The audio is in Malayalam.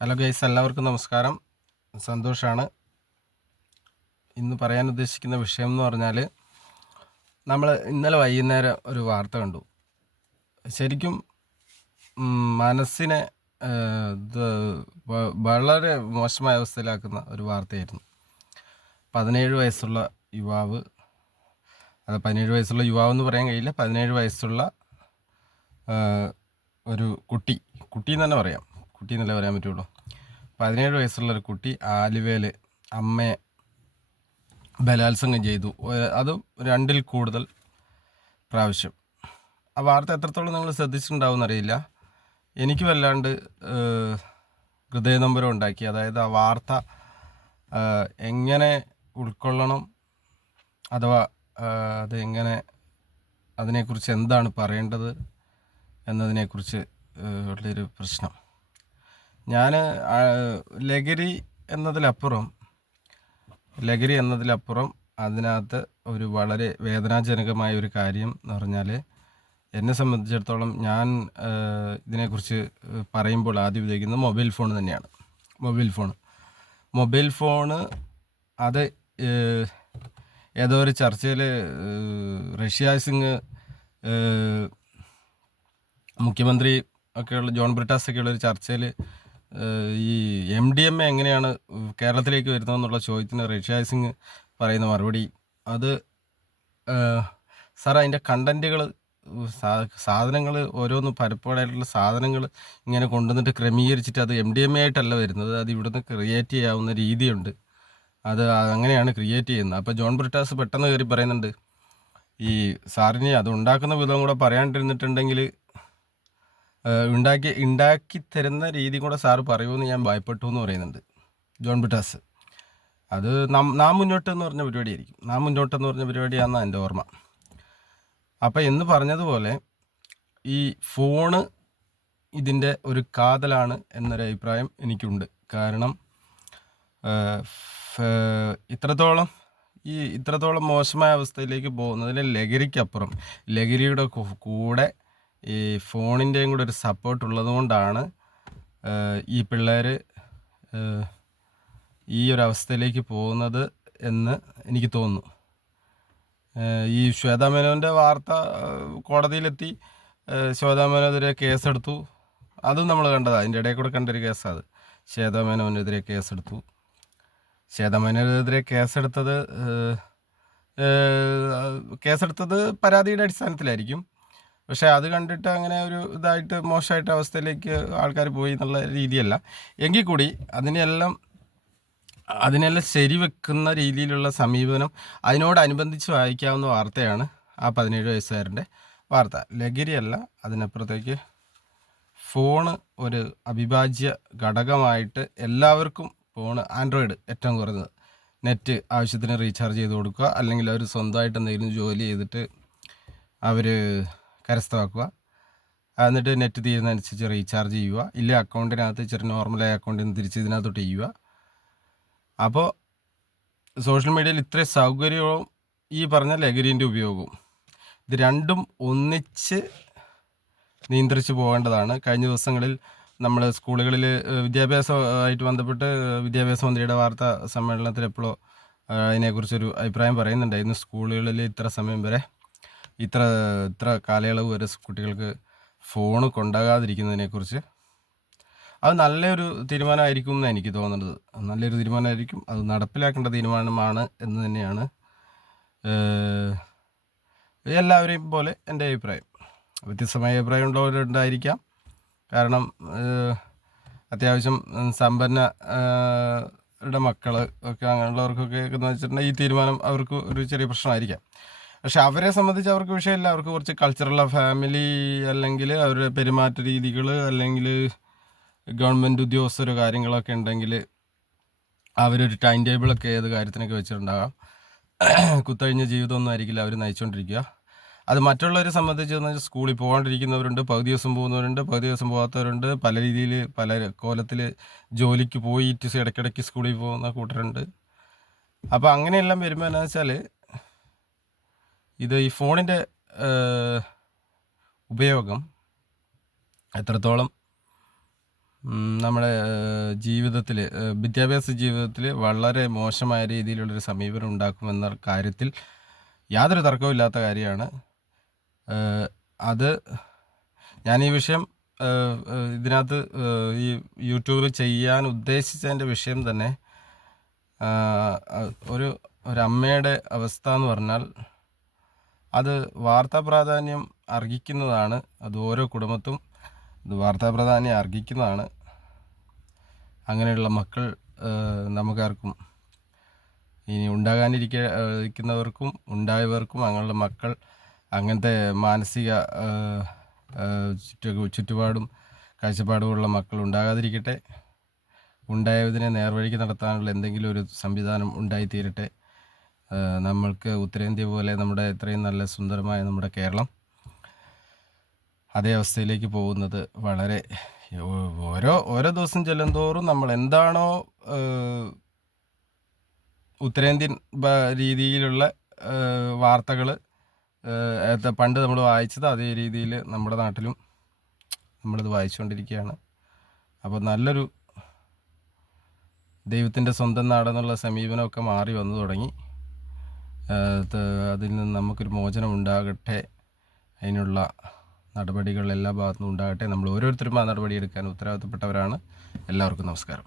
ഹലോ ഗൈസ്, എല്ലാവർക്കും നമസ്കാരം. സന്തോഷാണ്. ഇന്ന് പറയാൻ ഉദ്ദേശിക്കുന്ന വിഷയം എന്ന് പറഞ്ഞാൽ, നമ്മൾ ഇന്നലെ വൈകുന്നേരം ഒരു വാർത്ത കണ്ടു. ശരിക്കും മനസ്സിനെ വളരെ മോശമായ അവസ്ഥയിലാക്കുന്ന ഒരു വാർത്തയായിരുന്നു. 17 വയസ്സുള്ള യുവാവ്, അത് 17 വയസ്സുള്ള യുവാവെന്ന് പറയാൻ കഴിയില്ല, 17 വയസ്സുള്ള ഒരു കുട്ടി എന്ന് തന്നെ പറയാം, കുട്ടി എന്നല്ലേ പറയാൻ പറ്റുള്ളൂ. 17 വയസ്സുള്ളൊരു കുട്ടി ആലുവയിൽ അമ്മയെ ബലാത്സംഗം ചെയ്തു. അതും 2ൽ കൂടുതൽ പ്രാവശ്യം. ആ വാർത്ത എത്രത്തോളം നിങ്ങൾ ശ്രദ്ധിച്ചിട്ടുണ്ടാവും എന്നറിയില്ല. എനിക്ക് വല്ലാണ്ട് ഹൃദയനൊമ്പരം ഉണ്ടാക്കി. അതായത് ആ വാർത്ത എങ്ങനെ ഉൾക്കൊള്ളണം, അഥവാ അത് എങ്ങനെ, അതിനെക്കുറിച്ച് എന്താണ് പറയേണ്ടത് എന്നതിനെക്കുറിച്ച് ഉള്ളൊരു പ്രശ്നം. ഞാൻ ലഹരി എന്നതിലപ്പുറം അതിനകത്ത് ഒരു വളരെ വേദനാജനകമായ ഒരു കാര്യം എന്ന് പറഞ്ഞാൽ, എന്നെ സംബന്ധിച്ചിടത്തോളം ഞാൻ ഇതിനെക്കുറിച്ച് പറയുമ്പോൾ ആദ്യം ഉപയോഗിക്കുന്നത് മൊബൈൽ ഫോൺ തന്നെയാണ്. മൊബൈൽ ഫോണ് അത് ഏതോ ഒരു ചർച്ചയിൽ റഷ്യ സിംഗ്, മുഖ്യമന്ത്രി ഒക്കെയുള്ള ജോൺ ബ്രിട്ടാസ് ഒക്കെയുള്ള ഒരു ചർച്ചയിൽ ഈ MDMA എങ്ങനെയാണ് കേരളത്തിലേക്ക് വരുന്നതെന്നുള്ള ചോദ്യത്തിന് റഷ്യ സിംഗ് പറയുന്ന മറുപടി, അത് സാർ അതിൻ്റെ കണ്ടൻറ്റുകൾ, സാധനങ്ങൾ ഓരോന്ന് പലപ്പോഴായിട്ടുള്ള സാധനങ്ങൾ ഇങ്ങനെ കൊണ്ടുവന്നിട്ട് ക്രമീകരിച്ചിട്ട് അത് MDMA ആയിട്ടല്ല വരുന്നത്, അത് ഇവിടുന്ന് ക്രിയേറ്റ് ചെയ്യാവുന്ന രീതിയുണ്ട്, അത് അങ്ങനെയാണ് ക്രിയേറ്റ് ചെയ്യുന്നത്. അപ്പോൾ ജോൺ ബ്രിട്ടാസ് പെട്ടെന്ന് കയറി പറയുന്നുണ്ട്, ഈ സാറിന് അത് ഉണ്ടാക്കുന്ന വിധം കൂടെ പറയാണ്ടിരുന്നിട്ടുണ്ടെങ്കിൽ ഉണ്ടാക്കി തരുന്ന രീതി കൂടെ സാറ് പറയുമെന്ന് ഞാൻ ഭയപ്പെട്ടു എന്ന് പറയുന്നുണ്ട് ജോൺ ബ്രിട്ടാസ്. അത് നാം മുന്നോട്ട് എന്ന് പറഞ്ഞ പരിപാടിയായിരിക്കും. നാം മുന്നോട്ടെന്ന് പറഞ്ഞ പരിപാടിയാണെന്നാണ് എൻ്റെ ഓർമ്മ. അപ്പം എന്ന് പറഞ്ഞതുപോലെ ഈ ഫോണ് ഇതിൻ്റെ ഒരു കാതലാണ് എന്നൊരു അഭിപ്രായം എനിക്കുണ്ട്. കാരണം ഇത്രത്തോളം മോശമായ അവസ്ഥയിലേക്ക് പോകുന്നതിന് ലഹരിക്കപ്പുറം, ലഹരിയുടെ കൂടെ ഈ ഫോണിൻ്റെയും കൂടെ ഒരു സപ്പോർട്ട് ഉള്ളത് കൊണ്ടാണ് ഈ പിള്ളേർ ഈ ഒരു അവസ്ഥയിലേക്ക് പോകുന്നത് എന്ന് എനിക്ക് തോന്നുന്നു. ഈ ശ്വേതാ മേനോൻ്റെ വാർത്ത കോടതിയിലെത്തി, ശ്വേതാ മേനോനെതിരെ കേസെടുത്തു. അതും നമ്മൾ കണ്ടതാണ്, അതിൻ്റെ ഇടയിൽ കൂടെ കണ്ടൊരു കേസാണ് അത്. ശ്വേതാ മേനോനെതിരെ കേസെടുത്തു. ശ്വേതാ മേനോനെതിരെ കേസെടുത്തത് പരാതിയുടെ അടിസ്ഥാനത്തിലായിരിക്കും. പക്ഷേ അത് കണ്ടിട്ട് അങ്ങനെ ഒരു ഇതായിട്ട് മോശമായിട്ട് അവസ്ഥയിലേക്ക് ആൾക്കാർ പോയി എന്നുള്ള രീതിയല്ല. എങ്കിൽ കൂടി അതിനെല്ലാം ശരിവെക്കുന്ന രീതിയിലുള്ള സമീപനം, അതിനോടനുബന്ധിച്ച് വായിക്കാവുന്ന വാർത്തയാണ് ആ 17 വയസ്സുകാരൻ്റെ വാർത്ത. ലഹരിയല്ല, അതിനപ്പുറത്തേക്ക് ഫോണ് ഒരു അവിഭാജ്യ ഘടകമായിട്ട് എല്ലാവർക്കും ഫോണ്, ആൻഡ്രോയിഡ് ഏറ്റവും കുറഞ്ഞത്, നെറ്റ് ആവശ്യത്തിന് റീചാർജ് ചെയ്ത് കൊടുക്കുക, അല്ലെങ്കിൽ അവർ സ്വന്തമായിട്ട് എന്തെങ്കിലും ജോലി ചെയ്തിട്ട് അവർ കരസ്ഥമാക്കുക, എന്നിട്ട് നെറ്റ് തീരുന്നതനുസരിച്ച് റീചാർജ് ചെയ്യുക, ഇല്ല അക്കൗണ്ടിനകത്ത് ഇച്ചിരി നോർമലായ അക്കൗണ്ടിൽ നിന്ന് തിരിച്ച് ഇതിനകത്തോട്ട് ചെയ്യുക. അപ്പോൾ സോഷ്യൽ മീഡിയയിൽ ഇത്രയും സൗകര്യവും ഈ പറഞ്ഞ ലഹരിൻ്റെ ഉപയോഗവും, ഇത് രണ്ടും ഒന്നിച്ച് നിയന്ത്രിച്ച് പോകേണ്ടതാണ്. കഴിഞ്ഞ ദിവസങ്ങളിൽ നമ്മൾ സ്കൂളുകളിൽ വിദ്യാഭ്യാസമായിട്ട് ബന്ധപ്പെട്ട് വിദ്യാഭ്യാസ മന്ത്രിയുടെ വാർത്താ സമ്മേളനത്തിൽ എപ്പോഴോ അതിനെക്കുറിച്ചൊരു അഭിപ്രായം പറയുന്നുണ്ടായിരുന്നു. സ്കൂളുകളിൽ ഇത്ര സമയം വരെ, ഇത്ര കാലയളവ് വരെ കുട്ടികൾക്ക് ഫോണ് കൊണ്ടാകാതിരിക്കുന്നതിനെക്കുറിച്ച്. അത് നല്ലൊരു തീരുമാനമായിരിക്കും എന്നാണ് എനിക്ക് തോന്നുന്നത്. നല്ലൊരു തീരുമാനമായിരിക്കും, അത് നടപ്പിലാക്കേണ്ട തീരുമാനമാണ് എന്ന് തന്നെയാണ് എല്ലാവരെയും പോലെ എൻ്റെ അഭിപ്രായം. വ്യത്യസ്തമായ അഭിപ്രായം ഉള്ളവരുണ്ടായിരിക്കാം. കാരണം അത്യാവശ്യം സമ്പന്നരുടെ മക്കൾ ഒക്കെ, അങ്ങനെയുള്ളവർക്കൊക്കെ എന്ന് വെച്ചിട്ടുണ്ടെങ്കിൽ ഈ തീരുമാനം അവർക്ക് ഒരു ചെറിയ പ്രശ്നമായിരിക്കാം. പക്ഷെ അവരെ സംബന്ധിച്ച് അവർക്ക് വിഷയമില്ല. അവർക്ക് കുറച്ച് കൾച്ചറൽ ഫാമിലി, അല്ലെങ്കിൽ അവരുടെ പെരുമാറ്റ രീതികൾ, അല്ലെങ്കിൽ ഗവൺമെൻറ് ഉദ്യോഗസ്ഥരോ കാര്യങ്ങളൊക്കെ ഉണ്ടെങ്കിൽ അവരൊരു ടൈം ടേബിളൊക്കെ ഏത് കാര്യത്തിനൊക്കെ വെച്ചിട്ടുണ്ടാകാം. കുത്തഴിഞ്ഞ ജീവിതമൊന്നും ആയിരിക്കില്ല അവർ നയിച്ചുകൊണ്ടിരിക്കുക. അത് മറ്റുള്ളവരെ സംബന്ധിച്ച് സ്കൂളിൽ പോകാണ്ടിരിക്കുന്നവരുണ്ട്, പകുതി ദിവസം പോകുന്നവരുണ്ട്, പകുതി ദിവസം പോകാത്തവരുണ്ട്, പല രീതിയിൽ പല കോലത്തിൽ ജോലിക്ക് പോയിട്ട് ഇടയ്ക്കിടയ്ക്ക് സ്കൂളിൽ പോകുന്ന കൂട്ടരുണ്ട്. അപ്പോൾ അങ്ങനെയെല്ലാം വരുമ്പോൾ എന്താ വെച്ചാൽ, ഇത് ഈ ഫോണിൻ്റെ ഉപയോഗം എത്രത്തോളം നമ്മുടെ ജീവിതത്തിൽ, വിദ്യാഭ്യാസ ജീവിതത്തിൽ വളരെ മോശമായ രീതിയിലുള്ളൊരു സമീപനം ഉണ്ടാക്കുമെന്ന കാര്യത്തിൽ യാതൊരു തർക്കവുമില്ലാത്ത കാര്യമാണ്. അത് ഞാൻ ഈ വിഷയം ഇതിനകത്ത് ഈ യൂട്യൂബ് ചെയ്യാൻ ഉദ്ദേശിച്ചതിൻ്റെ വിഷയം തന്നെ ഒരമ്മയുടെ അവസ്ഥ എന്ന് പറഞ്ഞാൽ അത് വാർത്താ പ്രാധാന്യം അർഹിക്കുന്നതാണ്. അത് ഓരോ കുടുംബത്തും ഇത് വാർത്താ പ്രാധാന്യം അർഹിക്കുന്നതാണ്. അങ്ങനെയുള്ള മക്കൾ നമുക്കാർക്കും ഇനി ഉണ്ടാകാനിരിക്കുന്നവർക്കും ഉണ്ടായവർക്കും അങ്ങനെയുള്ള മക്കൾ അങ്ങനത്തെ മാനസിക ചുറ്റുപാടും കാഴ്ചപ്പാടുമുള്ള മക്കൾ ഉണ്ടാകാതിരിക്കട്ടെ. ഉണ്ടായതിനെ നേർവഴിക്ക് നടത്താനുള്ള എന്തെങ്കിലും ഒരു സംവിധാനം ഉണ്ടായിത്തീരട്ടെ. നമ്മൾക്ക് ഉത്തരേന്ത്യ പോലെ നമ്മുടെ ഇത്രയും നല്ല സുന്ദരമായ നമ്മുടെ കേരളം അതേ അവസ്ഥയിലേക്ക് പോകുന്നത് വളരെ ഓരോ ദിവസം ചെല്ലുന്തോറും നമ്മൾ എന്താണോ ഉത്തരേന്ത്യൻ രീതിയിലുള്ള വാർത്തകൾ പണ്ട് നമ്മൾ വായിച്ചത് അതേ രീതിയിൽ നമ്മുടെ നാട്ടിലും നമ്മളിത് വായിച്ചുകൊണ്ടിരിക്കുകയാണ്. അപ്പോൾ നല്ലൊരു ദൈവത്തിൻ്റെ സ്വന്തം നാടെന്നുള്ള സമീപനമൊക്കെ മാറി വന്നു തുടങ്ങി. അതിൽ നിന്ന് നമുക്കൊരു മോചനം ഉണ്ടാകട്ടെ. അതിനുള്ള നടപടികൾ എല്ലാ ഭാഗത്തുനിന്നും ഉണ്ടാകട്ടെ. നമ്മൾ ഓരോരുത്തരും ആ നടപടി എടുക്കാൻ ഉത്തരവാദിത്തപ്പെട്ടവരാണ്. എല്ലാവർക്കും നമസ്കാരം.